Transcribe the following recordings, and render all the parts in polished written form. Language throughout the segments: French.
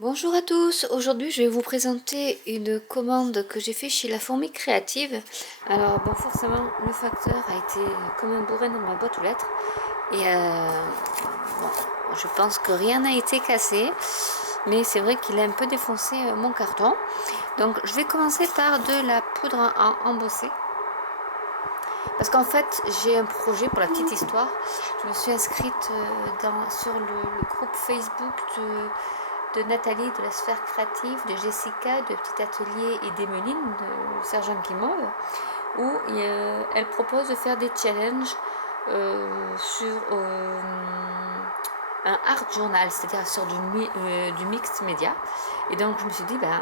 Bonjour à tous, aujourd'hui je vais vous présenter une commande que j'ai fait chez La Fourmi Créative. Alors bon, forcément le facteur a été comme un bourrin dans ma boîte aux lettres et bon, je pense que rien n'a été cassé, mais c'est vrai qu'il a un peu défoncé mon carton. Donc je vais commencer par de la poudre à embosser. Parce qu'en fait, j'ai un projet pour la petite histoire. Je me suis inscrite sur le groupe Facebook de Nathalie de la sphère créative, de Jessica de Petit Atelier et d'Emeline de Sergent Guimauve, où elle propose de faire des challenges sur un art journal, c'est-à-dire sur du mixed média. Et donc je me suis dit, ben,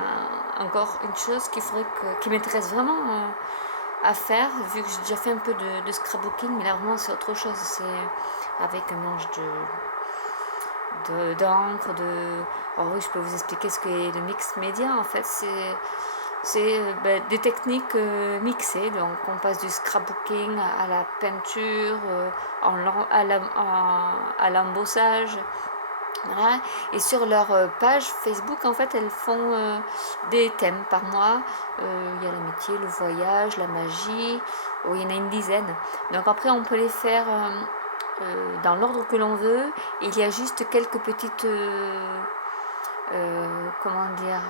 encore une chose qui m'intéresse vraiment à faire, vu que j'ai déjà fait un peu de scrapbooking, mais là vraiment c'est autre chose, c'est avec un mélange d'encre, Alors oui, je peux vous expliquer ce qu'est le mix média. En fait, c'est des techniques mixées. Donc, on passe du scrapbooking à la peinture, à l'embossage. Voilà. Et sur leur page Facebook, en fait, elles font des thèmes par mois. Il y a l'amitié, le voyage, la magie. Oh, il y en a une dizaine. Donc après, on peut les faire dans l'ordre que l'on veut. Et il y a juste quelques petites comment dire,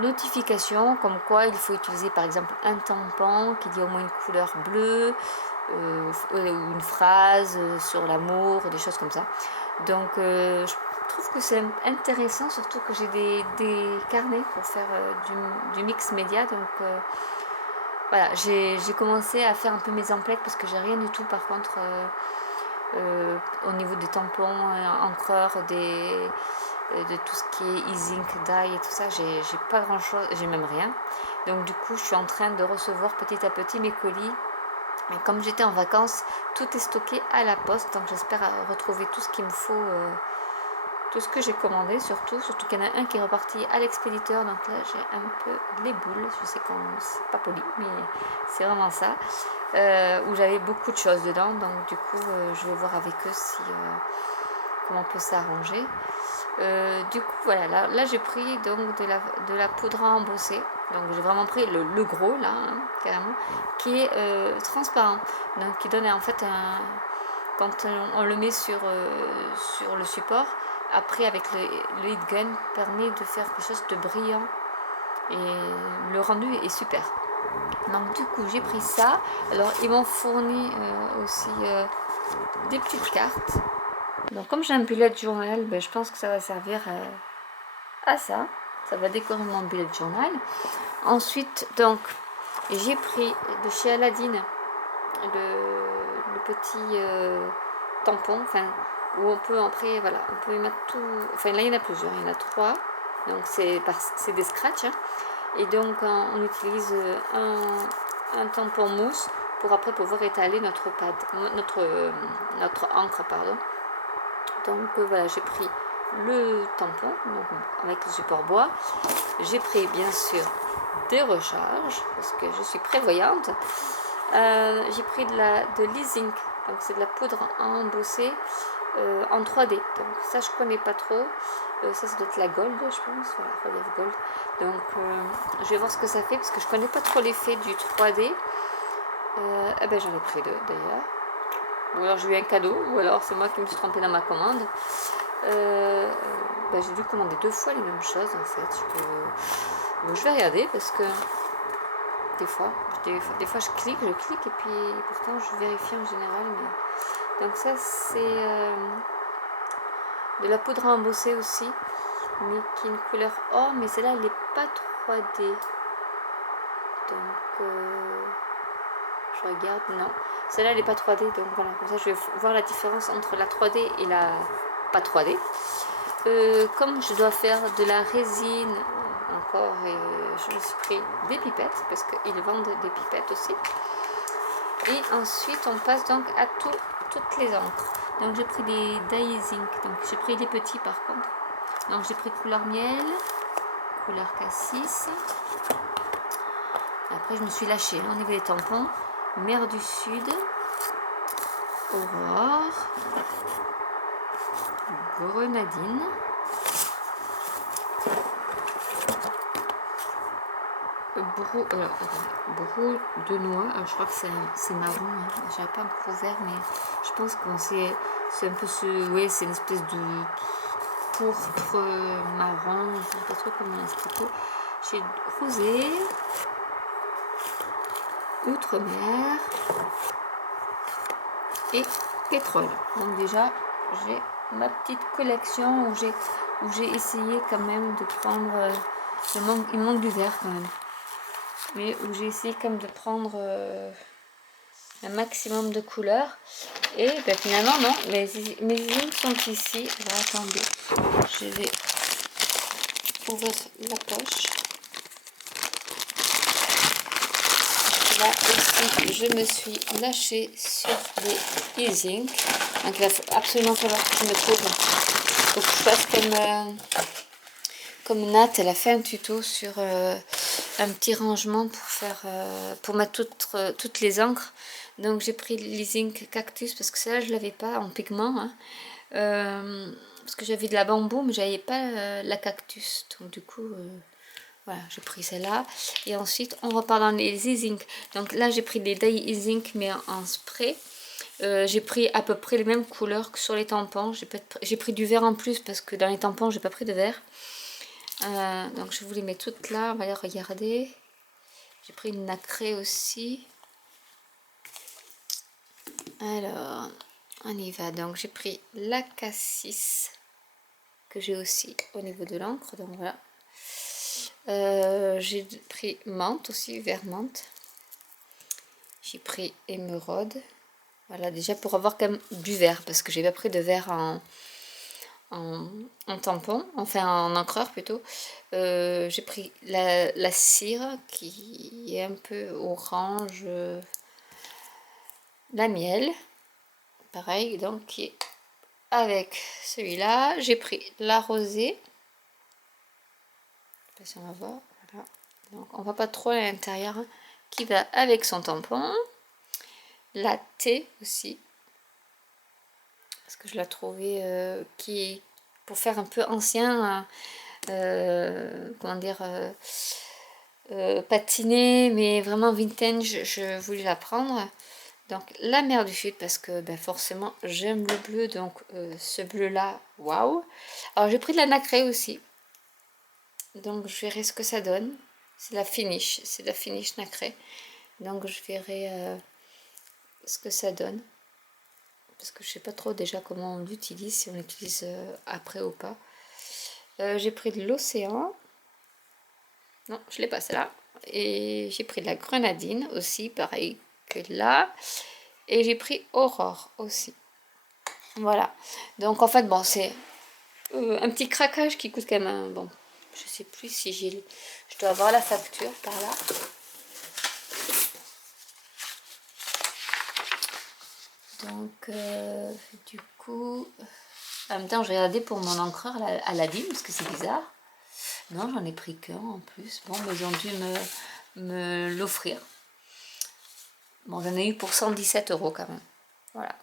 notifications comme quoi il faut utiliser par exemple un tampon, qu'il y ait au moins une couleur bleue, ou une phrase sur l'amour, des choses comme ça. Donc je trouve que c'est intéressant, surtout que j'ai des carnets pour faire du mix média. Donc voilà, j'ai commencé à faire un peu mes emplettes parce que j'ai rien du tout par contre au niveau des tampons, encreurs, de tout ce qui est e-zinc, dye et tout ça, j'ai pas grand chose, j'ai même rien. Donc du coup, je suis en train de recevoir petit à petit mes colis. Et comme j'étais en vacances, tout est stocké à la poste, donc j'espère retrouver tout ce qu'il me faut, tout ce que j'ai commandé surtout qu'il y en a un qui est reparti à l'expéditeur, donc là j'ai un peu les boules, je sais qu'on c'est pas poli, mais c'est vraiment ça, où j'avais beaucoup de choses dedans, donc du coup je vais voir avec eux si comment on peut s'arranger. Du coup voilà, là j'ai pris donc de la poudre à embosser, donc j'ai vraiment pris le gros là, hein, carrément, qui est transparent, donc qui donne en fait quand on le met sur le support, après avec le heat gun permet de faire quelque chose de brillant et le rendu est super. Donc du coup j'ai pris ça. Alors ils m'ont fourni aussi des petites cartes. Donc comme j'ai un bullet journal, ben, je pense que ça va servir à ça. Ça va décorer mon bullet journal. Ensuite donc j'ai pris de chez Aladdin le petit tampon, enfin, où on peut après, voilà, on peut y mettre tout, enfin là il y en a plusieurs, il y en a trois, donc c'est des scratchs, hein. Et donc on utilise un tampon mousse pour après pouvoir étaler notre encre, pardon. Donc voilà, j'ai pris le tampon donc, avec le support bois, j'ai pris bien sûr des recharges parce que je suis prévoyante. J'ai pris de l'e-zinc, donc c'est de la poudre à embosser en 3D. Donc ça je connais pas trop. Ça doit être la gold, je pense, voilà, relief gold. Donc je vais voir ce que ça fait parce que je connais pas trop l'effet du 3D. Eh ben j'en ai pris deux d'ailleurs. Ou alors j'ai eu un cadeau, ou alors c'est moi qui me suis trompée dans ma commande. Ben, j'ai dû commander deux fois les mêmes choses en fait. Bon, je vais regarder parce que des fois je clique et puis pourtant je vérifie en général. Mais... Donc ça c'est de la poudre à embosser aussi, mais qui est une couleur or, mais celle-là elle n'est pas 3D. Donc je regarde, non. Celle-là elle n'est pas 3D, donc voilà, comme ça je vais voir la différence entre la 3D et la pas 3D. Comme je dois faire de la résine encore, et je me suis pris des pipettes parce qu'ils vendent des pipettes aussi. Et ensuite on passe donc à toutes les encres. Donc j'ai pris des dye zinc, donc j'ai pris des petits par contre. Donc j'ai pris couleur miel, couleur cassis. Après je me suis lâchée au niveau des tampons. Mer du Sud, Aurore, Grenadine, brou de noix. Alors, je crois que c'est marron. Hein. J'avais pas un gros vert, mais je pense que c'est un peu ce. Ouais, c'est une espèce de pourpre marron. Je sais pas trop comment expliquer. J'ai rosé, outre-mer et pétrole. Donc déjà, j'ai ma petite collection où j'ai essayé quand même de prendre. Il me manque du vert quand même. Mais où j'ai essayé comme de prendre un maximum de couleurs. Et ben, finalement, non, mes lignes sont ici. Alors attendez, je vais ouvrir la poche. Là aussi, je me suis lâchée sur les e-ink. Donc il va absolument falloir que je me trouve. Faut que je fasse comme Nat, elle a fait un tuto sur un petit rangement pour mettre toutes les encres. Donc j'ai pris l'e-ink Cactus parce que celle-là je l'avais pas en pigment. Hein. Parce que j'avais de la bambou mais j'avais pas la Cactus. Donc du coup voilà, j'ai pris celle-là. Et ensuite on repart dans les e-ink. Donc là j'ai pris des die e-ink mais en spray. J'ai pris à peu près les mêmes couleurs que sur les tampons. J'ai pris du vert en plus parce que dans les tampons j'ai pas pris de vert. Donc je vous les mets toutes là, on va les regarder. J'ai pris une nacrée aussi. Alors, on y va. Donc j'ai pris la cassis que j'ai aussi au niveau de l'encre. Donc voilà. J'ai pris menthe aussi, vert menthe. J'ai pris émeraude. Voilà, déjà pour avoir quand même du vert, parce que j'ai pas pris de vert en tampon, enfin en encreur plutôt. J'ai pris la cire qui est un peu orange, la miel, pareil, donc qui est avec celui-là. J'ai pris la rosée, je sais pas si on va voir, voilà. Donc on va pas trop à l'intérieur, hein, qui va avec son tampon. La thé aussi, parce que je la trouvais qui est pour faire un peu ancien, comment dire, patiné, mais vraiment vintage, je voulais la prendre. Donc la mer du Sud, parce que ben, forcément j'aime le bleu, donc ce bleu là, waouh. Alors j'ai pris de la nacrée aussi, donc je verrai ce que ça donne. C'est la finish nacrée, donc je verrai ce que ça donne, parce que je sais pas trop déjà comment on l'utilise, si on l'utilise après ou pas. J'ai pris de l'océan, non je l'ai pas celle-là, et j'ai pris de la grenadine aussi, pareil que là, et j'ai pris aurore aussi. Voilà, donc en fait bon c'est un petit craquage qui coûte quand même bon, je sais plus si je dois avoir la facture par là. Donc du coup en même temps je regardais pour mon encreur Aladdin parce que c'est bizarre. Non, j'en ai pris qu'un en plus. Bon, mais ils ont dû me l'offrir. Bon, j'en ai eu pour 117 € quand même. Voilà.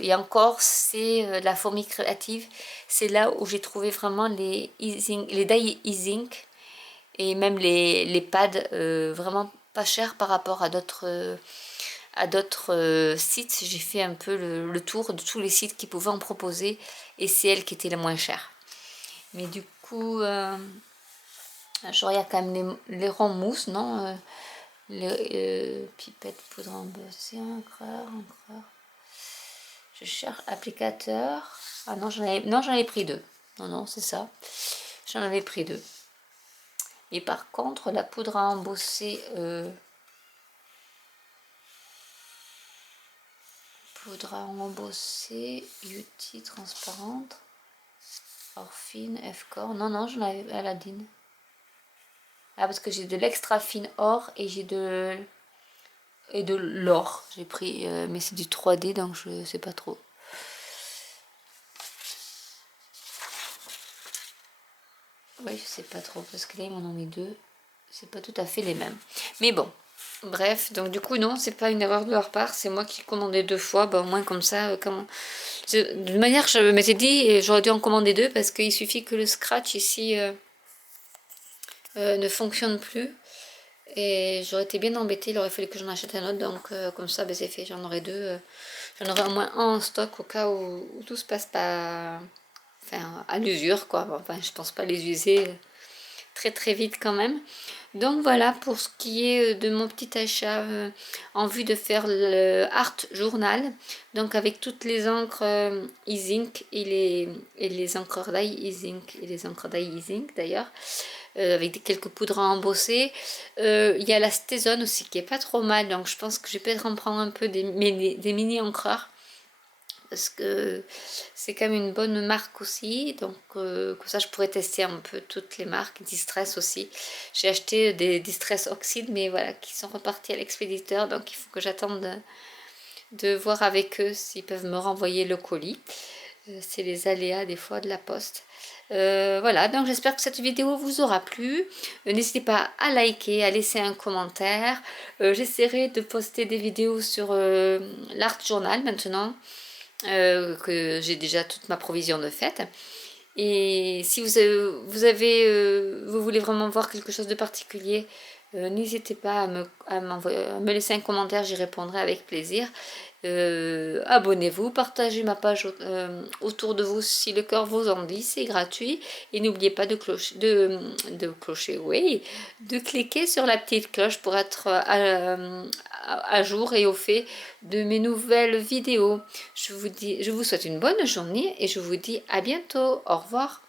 Et encore, c'est la fourmi créative. C'est là où j'ai trouvé vraiment les die e-ink et même les pads vraiment pas chers par rapport à d'autres sites. J'ai fait un peu le tour de tous les sites qui pouvaient en proposer et c'est elle qui était la moins chère. Mais du coup, je regarde quand même les ronds mousse, non les pipettes, poudre embossée, encreur. Je cherche applicateur. Ah non, j'en ai pris deux. Non, c'est ça. J'en avais pris deux. Et par contre, la poudre à embosser, UT transparente, Orphine, F-Core. Non, j'en avais Aladdin. Ah, parce que j'ai de l'extra fine or et j'ai de l'or. J'ai pris, mais c'est du 3D donc je sais pas trop. Oui, je sais pas trop parce que là ils m'en ont mis deux. C'est pas tout à fait les mêmes. Mais bon, bref, donc du coup non, c'est pas une erreur de leur part, c'est moi qui commandais deux fois. Bah, au moins comme ça, de manière, je m'étais dit, j'aurais dû en commander deux parce qu'il suffit que le scratch ici ne fonctionne plus. Et j'aurais été bien embêtée, il aurait fallu que j'en achète un autre. Donc comme ça, ben, c'est fait, j'en aurai deux. J'en aurai au moins un en stock au cas où tout se passe pas, enfin, à l'usure, quoi. Enfin, je pense pas les user très très vite quand même. Donc voilà pour ce qui est de mon petit achat en vue de faire le art journal. Donc avec toutes les encres e-ink et les encres d'ail e-ink et les encres d'ail e-ink d'ailleurs. Avec quelques poudres à embosser. Il y a la Stézone aussi qui est pas trop mal. Donc je pense que je vais peut-être en prendre un peu des mini encreurs parce que c'est quand même une bonne marque aussi, donc comme ça je pourrais tester un peu toutes les marques. Distress aussi, j'ai acheté des Distress Oxide mais voilà qui sont repartis à l'expéditeur, donc il faut que j'attende de voir avec eux s'ils peuvent me renvoyer le colis. C'est les aléas des fois de la poste. Voilà, donc j'espère que cette vidéo vous aura plu. N'hésitez pas à liker, à laisser un commentaire. J'essaierai de poster des vidéos sur l'Art Journal maintenant que j'ai déjà toute ma provision de faite. Et si vous voulez vraiment voir quelque chose de particulier, n'hésitez pas à me laisser un commentaire, j'y répondrai avec plaisir. Abonnez-vous, partagez ma page autour de vous si le cœur vous en dit, c'est gratuit. Et n'oubliez pas oui, de cliquer sur la petite cloche pour être à jour et au fait de mes nouvelles vidéos. Je vous souhaite une bonne journée et je vous dis à bientôt. Au revoir.